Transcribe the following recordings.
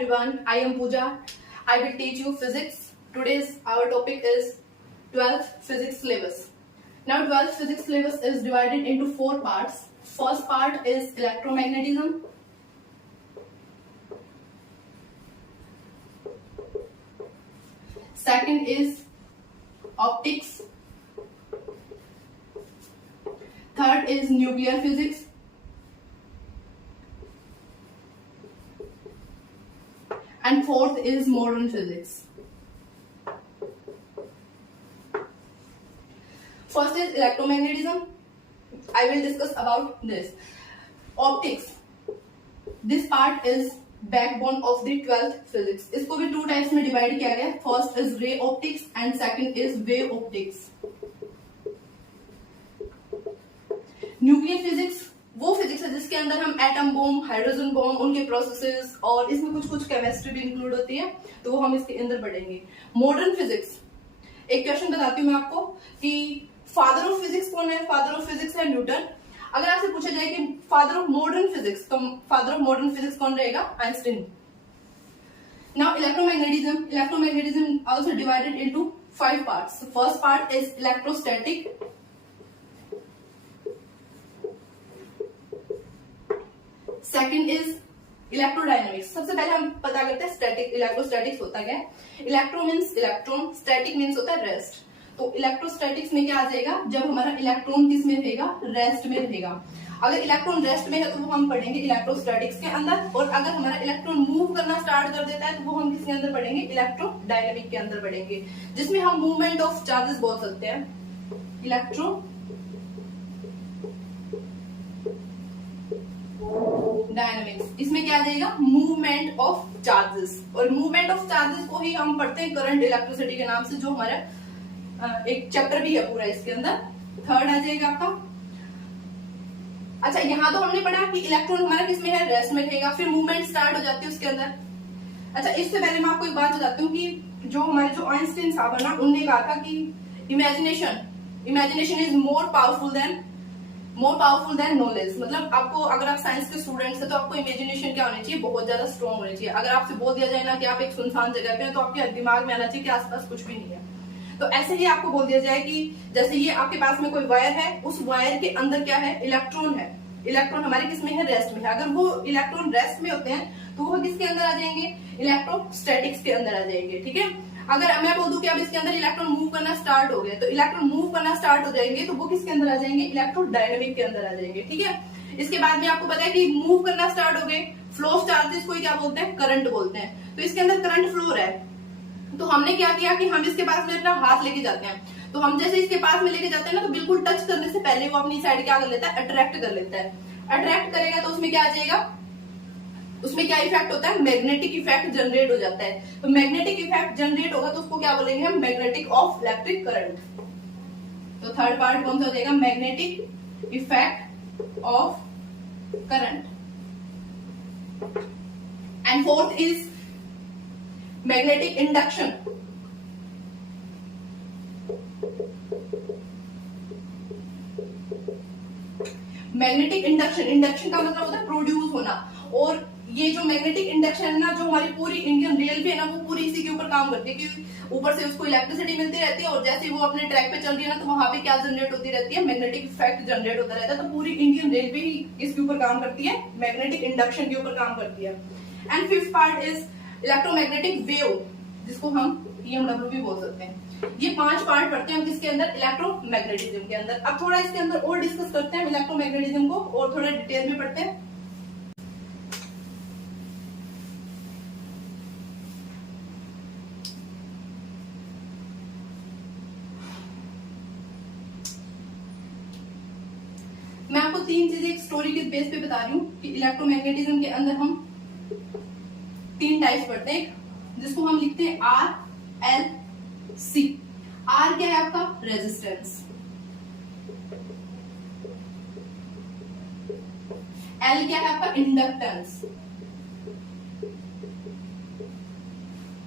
everyone, I am Pooja. I will teach you physics. Today's our topic is 12th physics syllabus. Now 12th physics syllabus is divided into 4 parts. First part is electromagnetism. Second is optics. Third is nuclear physics. And fourth is modern physics. First is electromagnetism. I will discuss about this. Optics. This part is backbone of the 12th physics. इसको भी 2 types में divide किया गया है. First is ray optics and second is wave optics. Nuclear physics वो physics है जिसके अंदर हम एटम बॉम्ब, हाइड्रोजन बॉम्ब, उनके प्रोसेसेस और इसमें कुछ कुछ केमिस्ट्री भी इंक्लूड होती है, तो वो हम इसके अंदर पढ़ेंगे. Modern physics. एक क्वेश्चन बताती हूँ मैं आपको कि फादर ऑफ फिजिक्स कौन है. फादर ऑफ फिजिक्स है न्यूटन. अगर आपसे पूछा जाए कि फादर ऑफ मॉडर्न फिजिक्स, तो फादर ऑफ मॉडर्न फिजिक्स कौन रहेगा. Einstein. Now electromagnetism. Electromagnetism also divided into 5 parts. First part is electrostatic. Second is electrodynamics. सबसे पहले हम पता करते हैं स्टैटिक. इलेक्ट्रोस्टैटिक्स होता क्या है. Electro means electron, static means होता है रेस्ट. तो इलेक्ट्रोस्टैटिक्स में क्या आ जाएगा, जब हमारा इलेक्ट्रॉन किस में रहेगा, रेस्ट में रहेगा. अगर इलेक्ट्रॉन रेस्ट में है तो वो हम पढ़ेंगे इलेक्ट्रोस्टैटिक्स के अंदर, और अगर हमारा इलेक्ट्रॉन मूव करना स्टार्ट कर देता है तो वो हम किसके अंदर पढ़ेंगे, इलेक्ट्रोडायनेमिक के अंदर पढ़ेंगे, जिसमें हम मूवमेंट ऑफ चार्जेस बोल सकते हैं. Electro dynamics. इसमें क्या आ जाएगा, मूवमेंट ऑफ चार्जेस. और मूवमेंट ऑफ चार्जेस को ही हम पढ़ते हैं करंट इलेक्ट्रिसिटी के नाम से, जो हमारा एक चैप्टर भी है पूरा इसके अंदर. थर्ड आ जाएगा आपका. अच्छा, यहाँ तो हमने पढ़ा कि इलेक्ट्रॉन हमारा किसमें है, रेस्ट में रहेगा, फिर मूवमेंट स्टार्ट हो जाती है उसके अंदर. अच्छा, इससे पहले मैं आपको एक बात बताती हूँ कि जो हमारे जो आइंस्टीन साहब है ना, उनने कहा था कि imagination is more powerful than knowledge. मतलब आपको, अगर आप साइंस के स्टूडेंट्स हैं तो आपको इमेजिनेशन क्या होनी चाहिए, बहुत ज्यादा स्ट्रॉन्ग होनी चाहिए. अगर आपसे बोल दिया जाए ना कि आप एक सुनसान जगह पे हैं, तो आपके दिमाग में आना चाहिए कि आसपास कुछ भी नहीं है. तो ऐसे ही आपको बोल दिया जाए कि जैसे ये आपके पास में कोई वायर है, उस वायर के अंदर क्या है, इलेक्ट्रॉन है. इलेक्ट्रॉन हमारे किसमें है, रेस्ट में है. अगर वो इलेक्ट्रॉन रेस्ट में होते हैं तो वो किसके अंदर आ जाएंगे, इलेक्ट्रोस्टैटिक्स के अंदर आ जाएंगे. ठीक है. अगर मैं बोल दूं कि अब इसके अंदर इलेक्ट्रॉन मूव करना स्टार्ट हो गए, तो इलेक्ट्रॉन मूव करना स्टार्ट हो जाएंगे, तो वो किसके अंदर आ जाएंगे, इलेक्ट्रोडायनेमिक के अंदर आ जाएंगे. ठीक है. इसके बाद में आपको पता है कि मूव करना स्टार्ट हो गए, फ्लो ऑफ चार्जेस को क्या बोलते हैं, करंट बोलते हैं. तो इसके अंदर करंट फ्लो है. तो हमने क्या किया कि हम इसके पास में अपना हाथ लेके जाते हैं. तो हम जैसे इसके पास में लेके जाते हैं ना, तो बिल्कुल टच करने से पहले वो अपनी साइड क्या कर लेता है, अट्रैक्ट कर लेता है. अट्रैक्ट करेगा तो उसमें क्या आ जाएगा, उसमें क्या इफेक्ट होता है, मैग्नेटिक इफेक्ट जनरेट हो जाता है. तो मैग्नेटिक इफेक्ट जनरेट होगा तो उसको क्या बोलेंगे हम, मैग्नेटिक ऑफ इलेक्ट्रिक करंट. तो थर्ड पार्ट कौन सा हो जाएगा, magnetic effect of current. And fourth is magnetic induction. Magnetic induction का मतलब होता है प्रोड्यूस होना. और ये जो मैग्नेटिक इंडक्शन है ना, जो हमारी पूरी इंडियन रेलवे है ना, वो पूरी इसी के ऊपर काम करती है कि ऊपर से उसको इलेक्ट्रिसिटी मिलती रहती है, और जैसे वो अपने ट्रैक पे चल रही है ना, तो वहां पे क्या जनरेट होती रहती है, मैग्नेटिक इफेक्ट जनरेट होता रहता है. तो पूरी इंडियन रेलवे ही इसके ऊपर काम करती है, मैग्नेटिक इंडक्शन के ऊपर काम करती है. And fifth part is electromagnetic wave, जिसको हम EMW भी बोल सकते हैं. ये 5 पार्ट पढ़ते हैं हम किसके अंदर, इलेक्ट्रोमैग्नेटिज्म के अंदर. अब थोड़ा इसके अंदर और डिस्कस करते हैं इलेक्ट्रोमैग्नेटिज्म को, और थोड़ा डिटेल में पढ़ते हैं. मैं आपको 3 चीजें एक स्टोरी के बेस पे बता रही हूँ कि इलेक्ट्रोमैग्नेटिज्म के अंदर हम 3 टाइप्स पढ़ते हैं, जिसको हम लिखते हैं RLC. R क्या है आपका, रेजिस्टेंस. L क्या है आपका, इंडक्टेंस.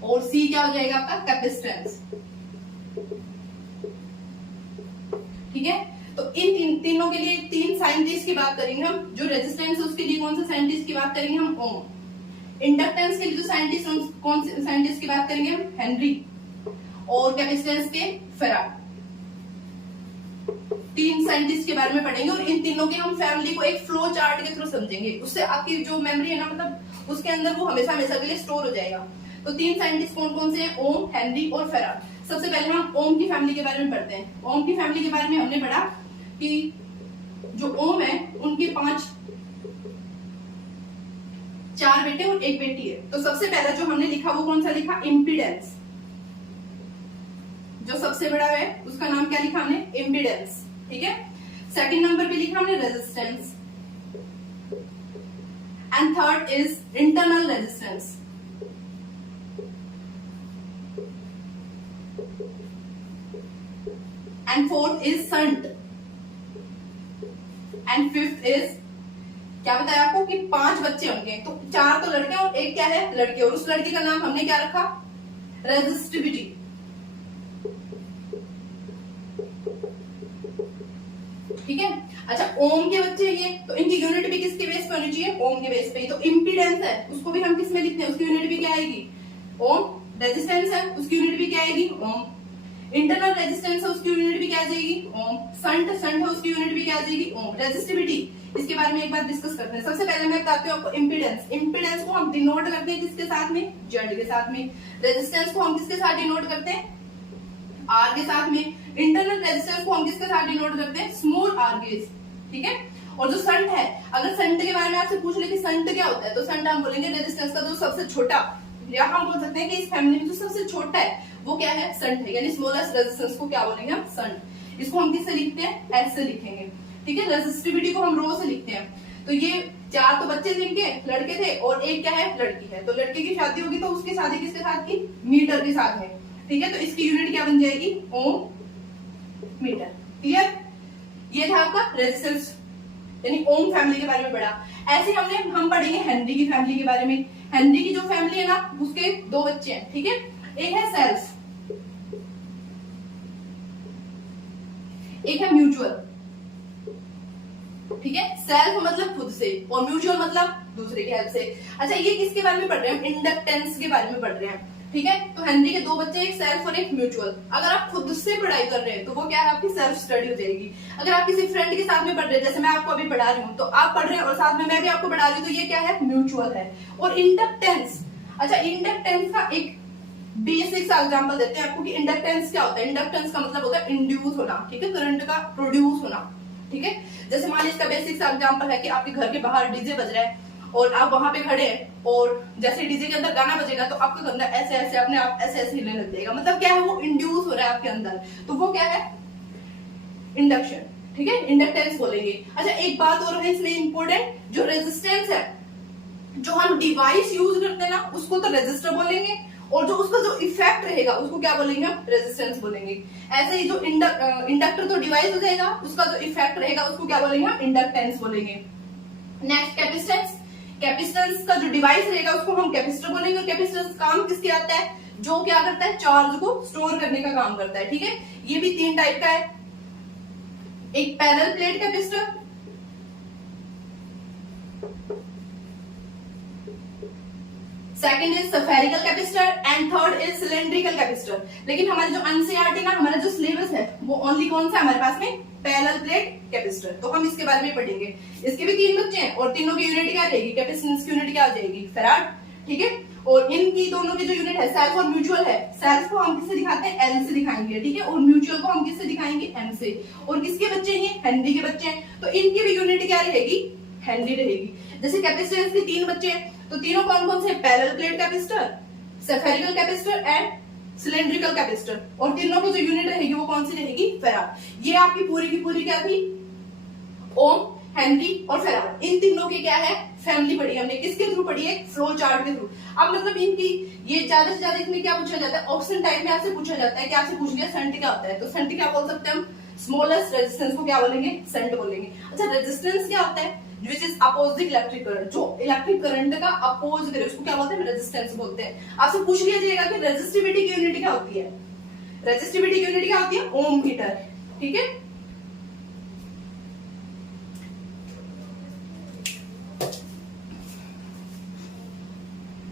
और C क्या हो जाएगा आपका, कैपेसिटेंस. ठीक है. तो इन तीनों के लिए 3 साइंटिस्ट की बात करेंगे हम. जो रेजिस्टेंस है उसके लिए कौन सा साइंटिस्ट की बात करेंगे हम, ओम. इंडक्टेंस के लिए जो साइंटिस्ट, कौन से साइंटिस्ट की बात करेंगे हम? हेनरी। और कैपेसिटेंस के फेराड। 3 साइंटिस्ट के बारे में पढ़ेंगे और इन तीनों की हम फैमिली को एक फ्लो चार्ट के थ्रू समझेंगे। उससे आपकी जो मेमोरी है ना, मतलब उसके अंदर वो हमेशा हमेशा के लिए स्टोर हो जाएगा। तो 3 साइंटिस्ट कौन कौन से हैं? ओम, हेनरी और फेराड। सबसे पहले हम ओम की फैमिली के बारे में पढ़ते हैं। ओम की फैमिली के बारे में हमने पढ़ा कि जो ओम है उनके 4 बेटे और 1 बेटी है। तो सबसे पहला जो हमने लिखा वो कौन सा लिखा? इम्पीडेंस। जो सबसे बड़ा है उसका नाम क्या लिखा हमने? इम्पीडेंस। ठीक है। सेकंड नंबर पे लिखा हमने resistance, and third is internal resistance. And fourth is shunt, and fifth is, क्या बताया आपको कि 5 बच्चे होंगे, तो 4 तो लड़के और 1 क्या है? लड़के। और उस लड़के का नाम हमने क्या रखा? रेजिस्टिविटी। ठीक है। अच्छा, ओम के बच्चे ये, तो इनकी यूनिट भी किसके बेस पे होनी चाहिए? ओम के बेस पे ही। तो इम्पीडेंस है उसको भी हम किस में लिखते हैं? उसकी यूनिट भी क्या आएगी? ओम। रेजिस्टेंस है उसकी यूनिट भी क्या आएगी? ओम। इंटरनल रेजिस्टेंस है उसकी यूनिट भी क्या आ जाएगी? ओम। संट है उसकी यूनिट भी क्या आ जाएगी? ओम। रेजिस्टिविटी, इसके बारे में एक बार डिस्कस करते हैं। सबसे पहले मैं बताती हूँ आपको इम्पीडेंस। इम्पीडेंस को हम डिनोट करते हैं किसके साथ में? जेड के साथ में। रेजिस्टेंस को हम किसके साथ डिनोट करते हैं? आर के साथ में। इंटरनल रेजिस्टेंस को हम किसके साथ डिनोट करते हैं? स्मॉल आर के। ठीक है। और जो संट है, अगर संट के बारे में आपसे पूछ ले कि संट क्या होता है, तो संट हम बोलेंगे रेजिस्टेंस का जो सबसे छोटा, या हम बोल सकते हैं कि इस फैमिली में जो सबसे छोटा है वो क्या है? संट है। यानी स्मॉलेस्ट रेजिस्टेंस को क्या बोलेंगे हम? संट। इसको हम किससे लिखते हैं? एस से लिखेंगे। ठीक है। रेजिस्टिविटी को हम रो से लिखते हैं। तो ये 4 तो बच्चे जिनके लड़के थे और 1 क्या है? लड़की है। तो लड़के की शादी होगी तो उसकी शादी किसके साथ की? मीटर के साथ है। ठीक है। तो इसकी यूनिट क्या बन जाएगी? ओम मीटर। क्लियर? ये था आपका रेजिस्टेंस, यानी ओम फैमिली के बारे में पढ़ा। ऐसे हम पढ़ेंगे हेनरी की फैमिली के बारे में। हेनरी की जो फैमिली है ना, उसके 2 बच्चे हैं। ठीक है। एक है सेल्फ, एक है म्यूचुअल। ठीक है। सेल्फ मतलब खुद से और म्यूचुअल मतलब दूसरे की हेल्प से। अच्छा, ये किसके बारे में पढ़ रहे हैं? इंडक्टेंस के बारे में पढ़ रहे हैं। ठीक है। तो हेनरी के 2 बच्चे, एक सेल्फ और एक म्यूचुअल। अगर आप खुद से पढ़ाई कर रहे हैं तो वो क्या है? आपकी सेल्फ स्टडी हो जाएगी। अगर आप किसी फ्रेंड के साथ में पढ़ रहे हैं, जैसे मैं आपको अभी पढ़ा रही हूँ, तो आप पढ़ रहे हैं और साथ में मैं भी आपको पढ़ा रही हूँ, तो ये क्या है? म्यूचुअल है। और इंडक्टेंस, अच्छा, इंडक्टेंस का एक बेसिक सा एग्जांपल देते हैं आपको कि इंडक्टेंस क्या होता है। इंडक्टेंस का मतलब होता है इंड्यूस होना। ठीक है। करंट का प्रोड्यूस होना। ठीक है। जैसे मान लीजिए इसका बेसिक सा एग्जांपल है कि आपके घर के बाहर डीजे बज रहा है और आप वहां पे खड़े हैं, और जैसे डीजे के अंदर गाना बजेगा तो आपका गंदा ऐसे ऐसे अपने आप ऐसे ऐसे हिलने लग जाएगा। मतलब क्या है? वो इंड्यूस हो रहा है आपके अंदर। तो वो क्या है? इंडक्शन। ठीक है। इंडक्टेंस बोलेंगे। अच्छा, एक बात और है इसमें इंपॉर्टेंट, जो रेजिस्टेंस है, जो हम डिवाइस यूज करते हैं ना, उसको तो रेजिस्टर बोलेंगे, और जो उसका जो इफेक्ट रहेगा उसको क्या बोलेंगे? हम रेजिस्टेंस बोलेंगे। ऐसे ही जो इंडक्टर तो डिवाइस हो जाएगा, उसका जो इफेक्ट रहेगा उसको क्या बोलेंगे? हम इंडक्टेंस बोलेंगे। Next capacitance. कैपेसिटेंस का जो डिवाइस रहेगा उसको हम कैपेसिटर बोलेंगे। और कैपेसिटेंस काम किसके आता है? जो क्या करता है? चार्ज को स्टोर करने का काम करता है। ठीक है। ये भी 3 टाइप का है। एक parallel plate capacitor, second is spherical capacitor, and third is cylindrical capacitor. लेकिन हमारे जो एनसीईआरटी ना, हमारा जो सिलेबस है, वो ओनली कौन सा हमारे पास में? Parallel plate capacitor. तो हम इसके बारे में पढ़ेंगे। इसके भी 3 बच्चे हैं और तीनों की यूनिट क्या रहेगी? कैपेसिटेंस की यूनिट क्या आ जाएगी? फैराड। ठीक है। और इनकी दोनों की जो यूनिट है, सेल्फ और म्यूचुअल है, सेल्फ को हम किससे दिखाते हैं? एल से दिखाएंगे। ठीक है। और म्यूचुअल को हम किससे दिखाएंगे? एम से। और किसके बच्चे हैं? हेनरी के बच्चे हैं। तो इनकी भी यूनिट क्या रहेगी? हेनरी रहेगी। जैसे कैपेसिटेंस के 3 बच्चे हैं, तो तीनों कौन कौन से? Parallel plate capacitor, spherical capacitor and cylindrical capacitor. और तीनों की जो यूनिट रहेगी वो कौन सी रहेगी? फैराड। ये आपकी पूरी की पूरी क्या थी? ओम, हेनरी और फैराड। इन तीनों की क्या है? फैमिली पढ़ी हमने। किसके थ्रू पढ़ी है? फ्लो चार्ट के थ्रू। अब मतलब इनकी ये ज्यादा से ज्यादा इसमें क्या पूछा जाता है? ऑप्शन टाइप में आपसे पूछा जाता है कि आपसे पूछ लिया संट क्या होता है, तो संट क्या बोल सकते हैं हम? स्मॉलेस्ट रेजिस्टेंस को क्या बोलेंगे? संट बोलेंगे। अच्छा, रेजिस्टेंस क्या होता है? Which is opposite electric current, जो इलेक्ट्रिक करंट का अपोज करे उसको क्या बोलते हैं? रेजिस्टेंस बोलते हैं। आपसे पूछ लिया जाएगा कि रेजिस्टिविटी की यूनिट क्या होती है? रेजिस्टिविटी की यूनिट क्या होती है? ओम मीटर। ठीक है।